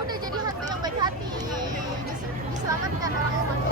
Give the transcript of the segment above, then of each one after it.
Udah jadi hantu yang baik hati, diselamatkan orang yang mati.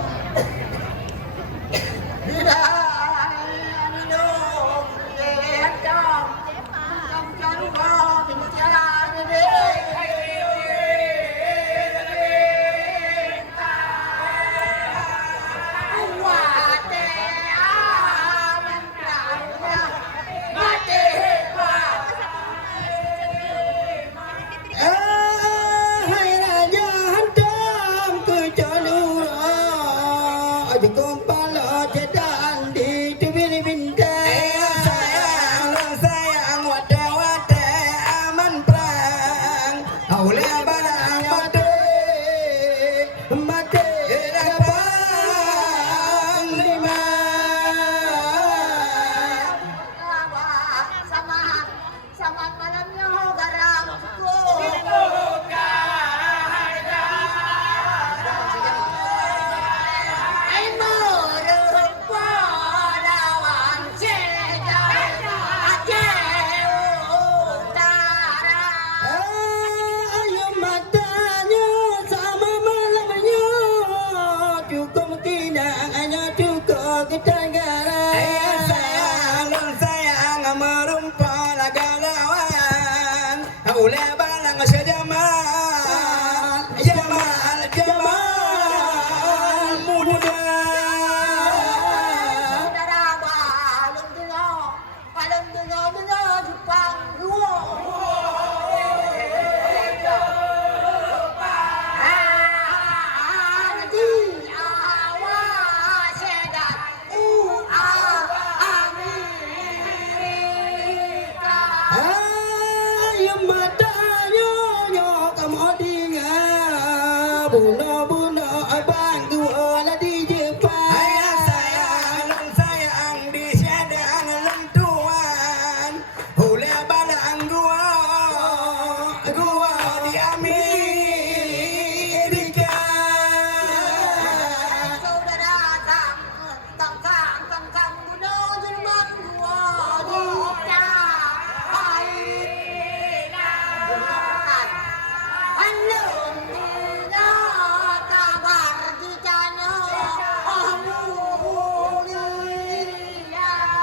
Bunuh abang dua lah di Jepang.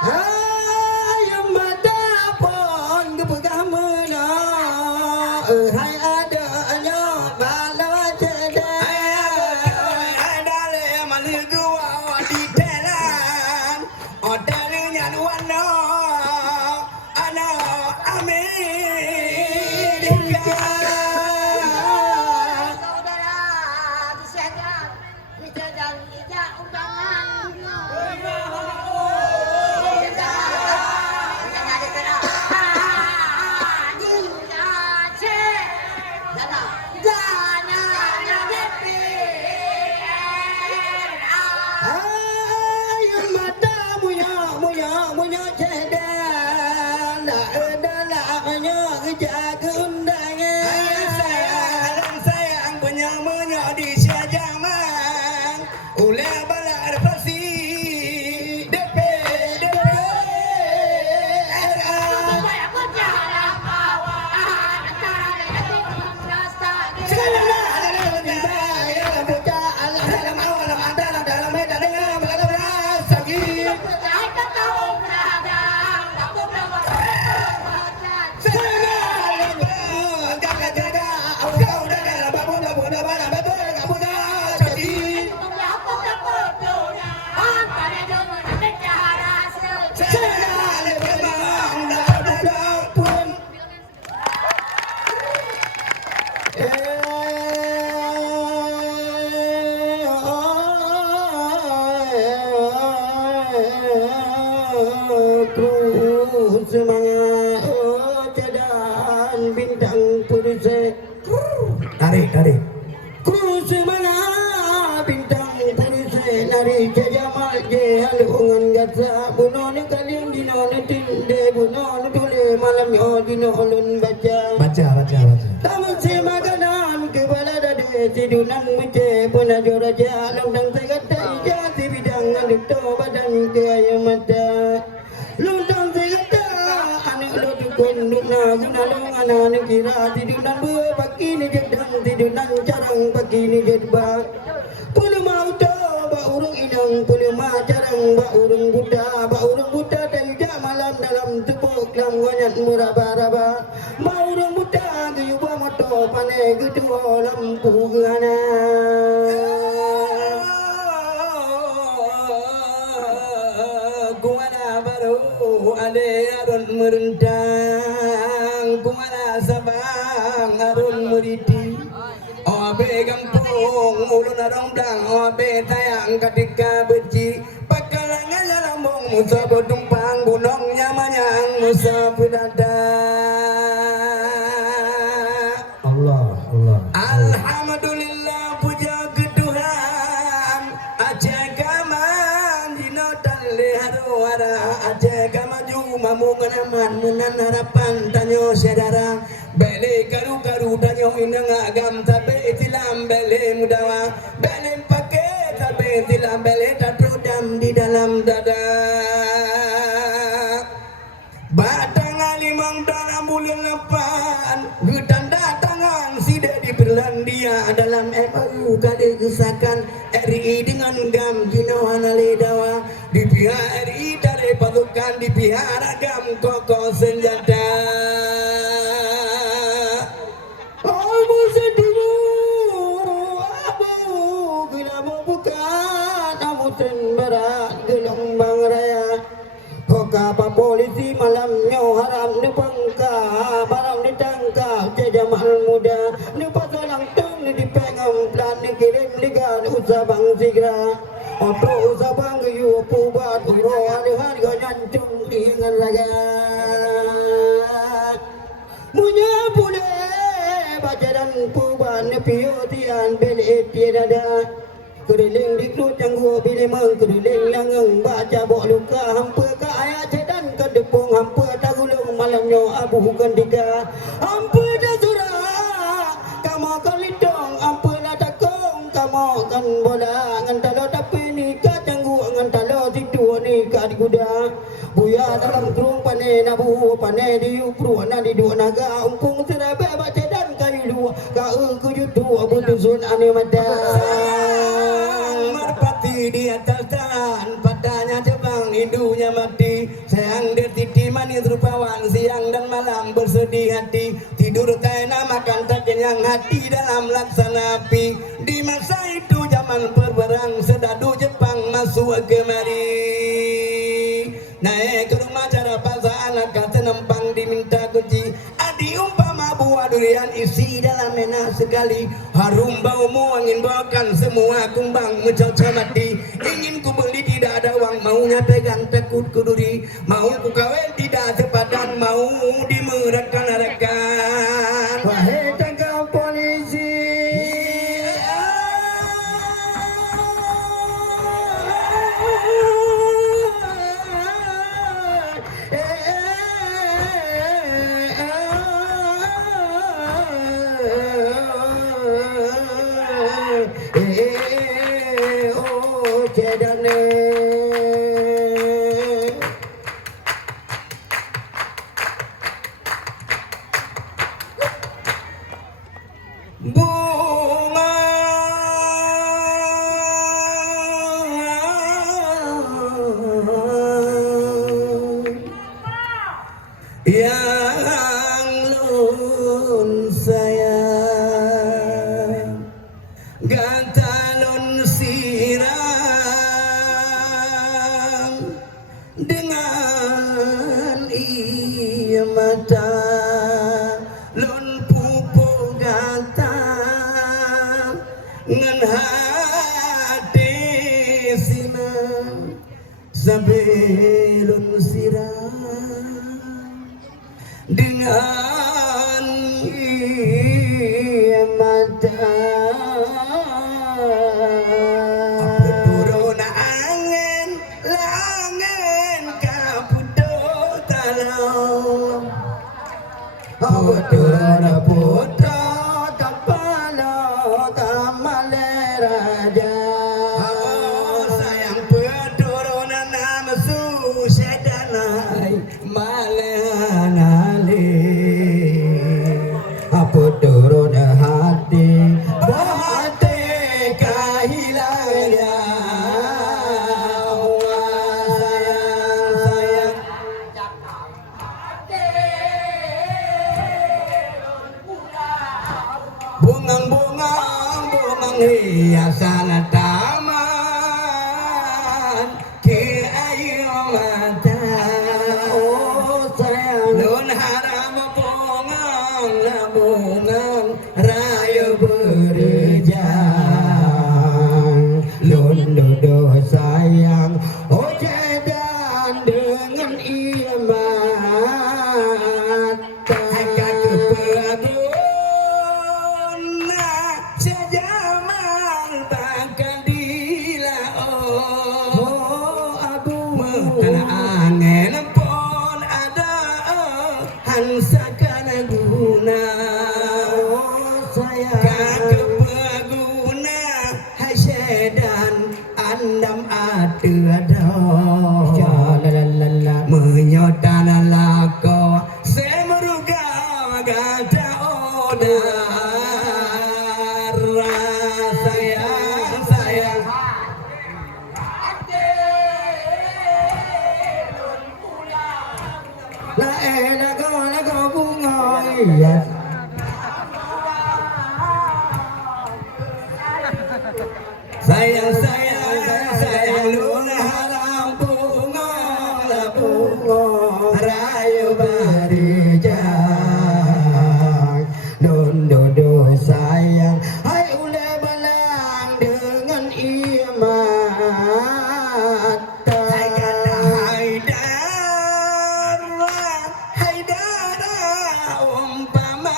Hai mata pon kepegah mena hai adanya bala ceda hai dale malu gua di telan odalnya nuana ana Amerika saudara disadang tidak undangan hai mata muya ceda la dalanya jaga undangan sayang punya munya di siajaman ulah bala pasti DP semangat cadan bintang putih tarik kru semangat bintang putih nari jajamal je halungan gata bunon kaling dinon tinde bunon tule malam yo dinon baca taman semaganan kepala dade tidunan mece puna joraja londang segata ija si bidang alito badan kaya mata londang segata anak lo tukunduk na gunalong anak kira tidunan bagi ni jedang tidunan carang bagi ni jedbak pulu mau to ba urung inang pulu ma carang ba urung buta dan jak malam dalam tepuk lam wanyat muraba-raba ba urung buta gayu ba moto pane gedua lampu gana kumana baru ade arun merentang kumana sabang arun muriti obe gampung ulun arong dang obe tayang ketika benci pakalangan lambung musa bertumpang gunung nyamanyang musa berdada Allah Alhamdulillah puja ke Tuhan aja gaman dino tali haruara aja gamaju mamungan aman menan harapan tanyo saudara bele karu tanyo inang agam tabe itilam bele mudawa bele pakai tabe itilam bele tatrudam di dalam dada batang alimang dalam bulan lepan tanda tangan sida di Berlandia dalam MOU kali kesakan RI dengan gam jinawan ledawa di pihak RI dari pasukan di pihak ragam kokoh senjata abu sendiri abu gila mau bukan abu berat gelombang raya Kokapa polisi malamnya haram ni pangka barang ditangkap jajamal muda ni pasalang tung ni dipegang plan ni kirim liga ni usabang sigra oto usabang yu pubat uro alihan ganyancung dengan raga munya pule bajaran puban ni piyotian beli tiada keriling di klut yang gua pilih mengkeriling langeng baca bok luka hampa ke ayat sedan ke depung hampa tak gulung malamnya abu bukan tiga hampa dah surah kamu kan lidong hampa lah takung kamu kan bola ngan talo tapi ni kacang gua ngan talo situ ni kat kuda buya dalam terung pane nabu pane di upru na di dua naga umpung serabe baca dan kayu dua kau kujutu abu tusun ane mata merpati di atas jalan padanya terbang hidungnya mati Sayang detiti manis rupawan, siang dan malam bersedih hati, tidur tak enak makan tak kenyang hati dalam laksana api. Di masa itu zaman perberang sedadu Jepang masuk kemari. Naik ke rumah cara pasar anak kata nempang diminta kunci. Adi umpama buah durian isi dalam enak sekali. Harum baumu angin bawakan semua kumbang mencaca mati. Ingin ku beli tidak ada uang, maunya pegang takut ku duri. Mau ku kawin tidak sepadan, mau dimeratkan-ratkan. Wahai tangkap polisi, oh kedane. Bunga yang lun sayang gantalun siram dengan iya mata lun pupuk gata ngan hati sinang sebelum siram dengan iya mata. Apa turun angin langin kaputo talau. Apa turun putra tapalo tamaleraja. Oh sayang peturunan nama susedanai malenale. Apa turun hati bahati kahilangnya. Sayang bungang hiasan taman ke ayu mata. Oh sayang nun haram bungang raya berjang lun dodo sayang oh jadan dengan iman agak kepeguna sejaman takkan dilaon. Oh abu mekana angin pun ada hansa kana guna. Oh sayang kakepeguna hasedan andam atuado menyotan lako semeruga gata odar. Sayang lago bunga iya. Sayang luna haram bunga rayu barijang don dodo sayang hai ule balang dengan iman. Hai kata haidar umpama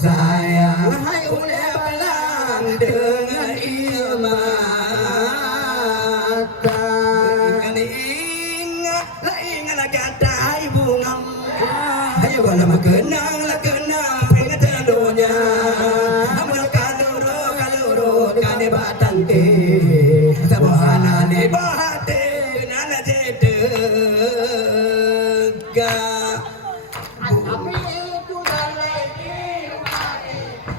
sayang hai oleh balang dengan mata ingat kata ibu ngam ayo kalau makenang lah kenang ingat tentunya amal kaloro kane batang ke sabana ne bahate nana jetega Tapi itu dari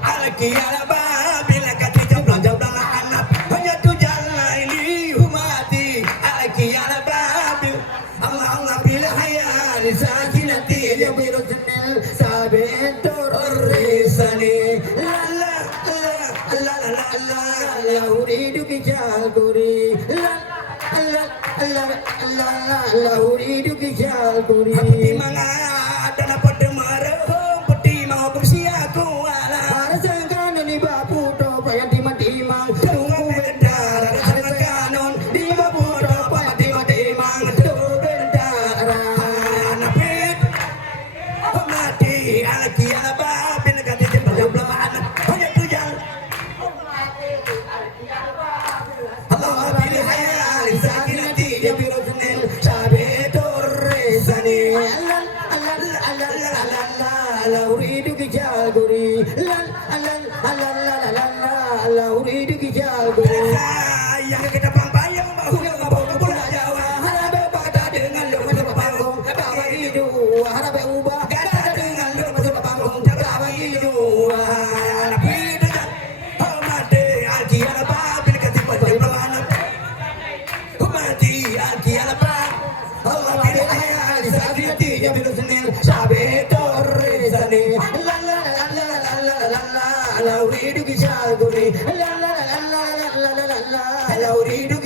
alaki alaba bila kati jomblo anak hanya tu jalan ini humati alaki alaba Allah bila hayal sakinati ya birutnil sabentor risani la la la la la la la uridu kijal guri la la la la la la uridu kijal guri pati manga dana pada marah pati mau bersiaku ala haruskan ni bapu to payah timang tunggu bendara harus kanon di bapu to payah timang tunggu bendara napit mati alaki alaba bin kati jembal anak hanya tujal Allah pilih hayal sakinati ya birutnil sabetor resani la uridu kijal guri la uridu kijal guri yang kita pampayang bahu yang bahu pulau Jawa harap pada dengan lu masuk panggung bawa hidu harap ubah kata dengan lu masuk panggung bawa hidu nabi dengan hormati alki alaba bin katibat jembalanan hormati alki alaba Allah pilih hayal sakinati ya birusnil sabetor resani la la la la la la la la la uridu kijal guri la la la la la la la la la uridu